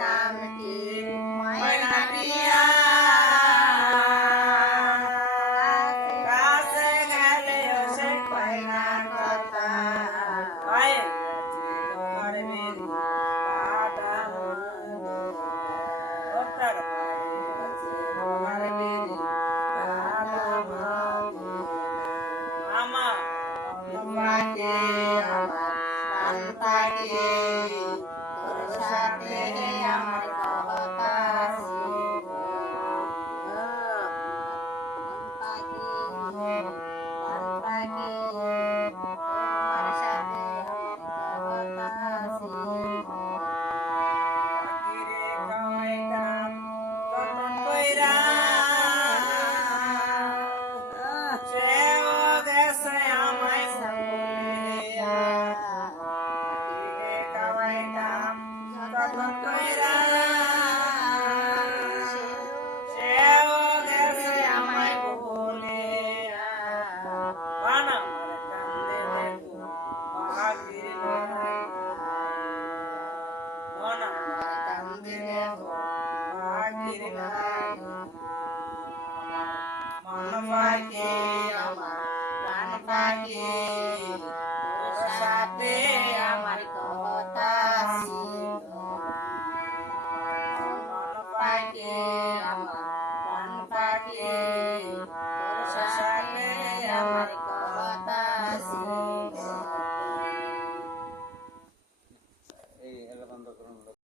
নামটি ময়না পিয়া কাছে গেলে সে কয় না কথা তোমার বেরি তোমার বেরি আমার তোমাকে আমার কান্তাকে তোর সাথে আমার কথা ছিল কান্তাকে তোমার সাথে আমার কথা ছিল পাখিরে খাওয়াইতাম যতন কইরা সেও গেছে আমায় সামলিয়া পাখিরে খাওয়াইতাম যতন কইরা সেও গেছে আমায় বলিয়া বান আমার কান্দে দেখো পাখির মন আমার কান্দে দেখো পাখির মন পাখি